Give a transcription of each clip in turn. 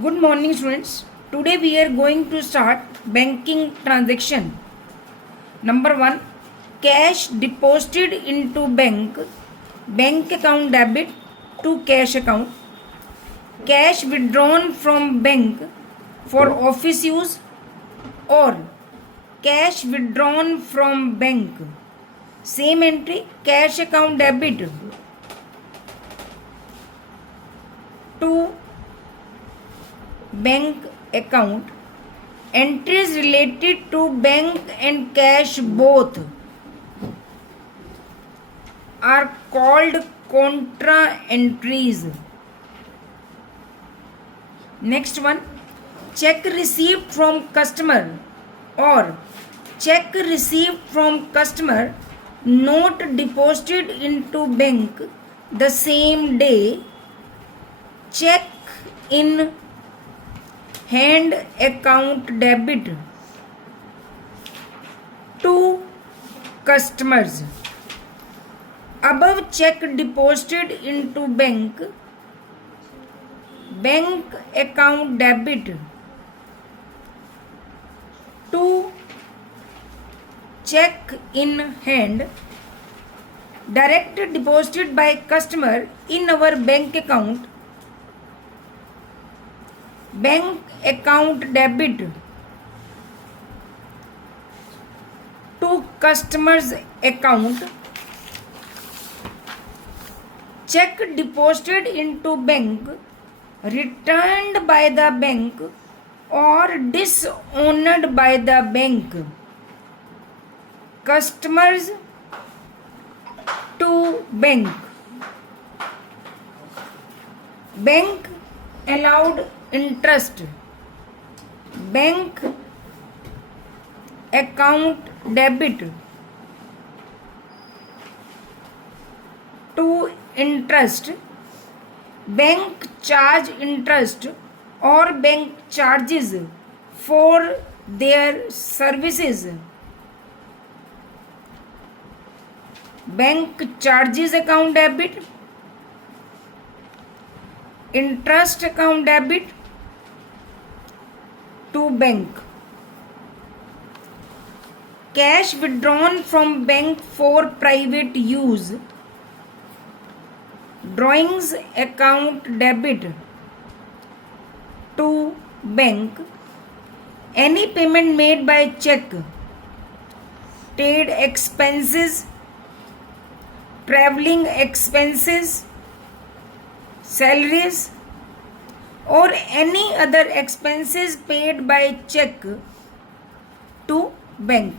Good morning, students. Today we are going to start banking transaction. Number 1, cash deposited into bank account debit to cash account, cash withdrawn from bank for office use, or cash withdrawn from bank. Same entry, cash account debit to bank account. Entries related to bank and cash both are called contra entries. Next one, check received from customer or check received from customer, note deposited into bank the same day, check in hand account debit to customers. Above check deposited into bank account debit to check in hand, direct deposited by customer in our bank account debit to customer's account, check deposited into bank returned by the bank or disowned by the bank, customers to bank allowed interest, bank account debit to interest, bank charge interest or bank charges for their services, bank charges account debit, interest account debit to bank, cash withdrawn from bank for private use, drawings account debit to bank, any payment made by check, paid expenses, traveling expenses, salaries, or any other expenses paid by check to bank.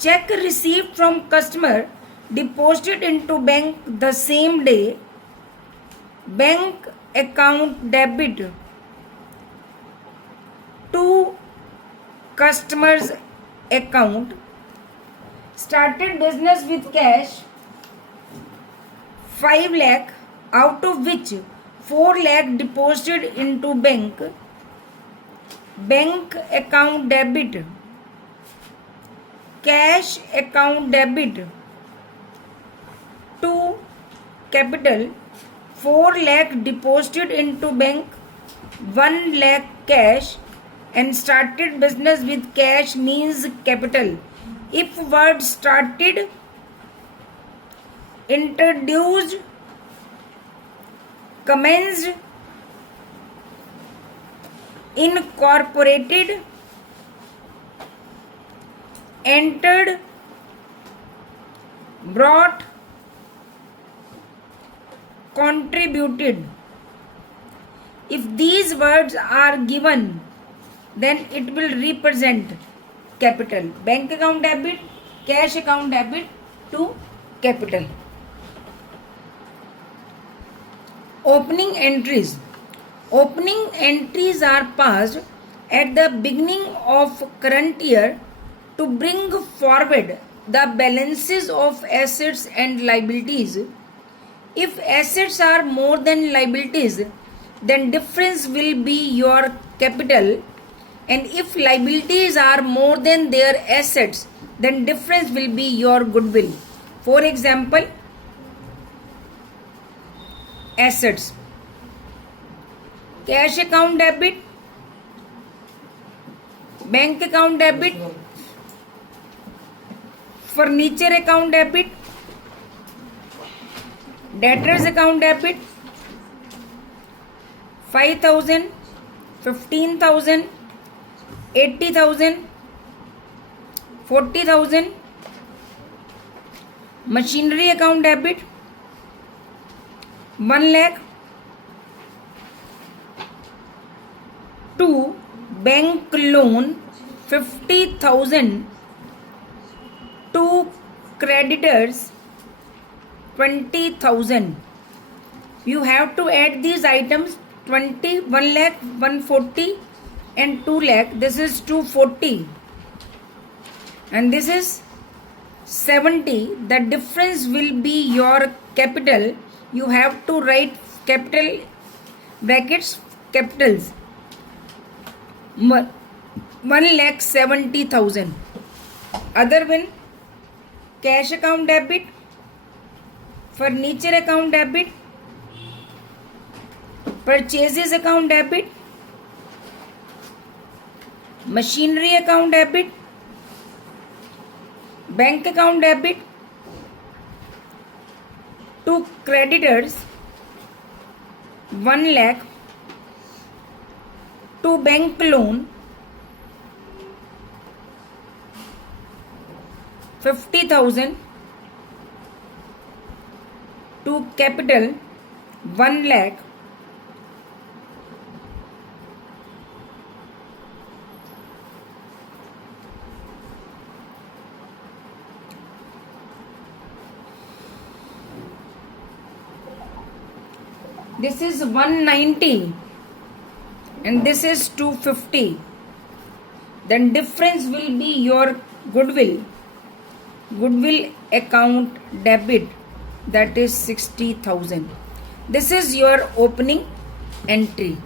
Check received from customer deposited into bank the same day, bank account debit to customer's account, started business with cash 5 lakh, out of which 4 lakh deposited into bank account debit, cash account debit to capital, 4 lakh deposited into bank, 1 lakh cash, and started business with cash means capital. If word started, introduced, commenced, incorporated, entered, brought, contributed. If these words are given, then it will represent capital. Bank account debit, cash account debit to capital. Opening entries. Opening entries are passed at the beginning of current year to bring forward the balances of assets and liabilities. If assets are more than liabilities, then difference will be your capital, and if liabilities are more than their assets, then difference will be your goodwill. For example, assets. cash account debit, bank account debit, furniture account debit, debtors account debit, 5,000, 15,000, 80,000, 40,000, machinery account debit, 1 lakh, to bank loan 50,000, to creditors 20,000. You have to add these items 20, 1 lakh, 140 and 2 lakh. This is 240 and this is 70. The difference will be your capital. You have to write capital brackets capitals. 1,70,000. Other one, cash account debit, furniture account debit, purchases account debit, machinery account debit, bank account debit, to creditors 1 lakh, to bank loan 50,000, to capital 1 lakh, this is 190 and this is 250. Then difference will be your goodwill account debit, that is 60,000. This is your opening entry.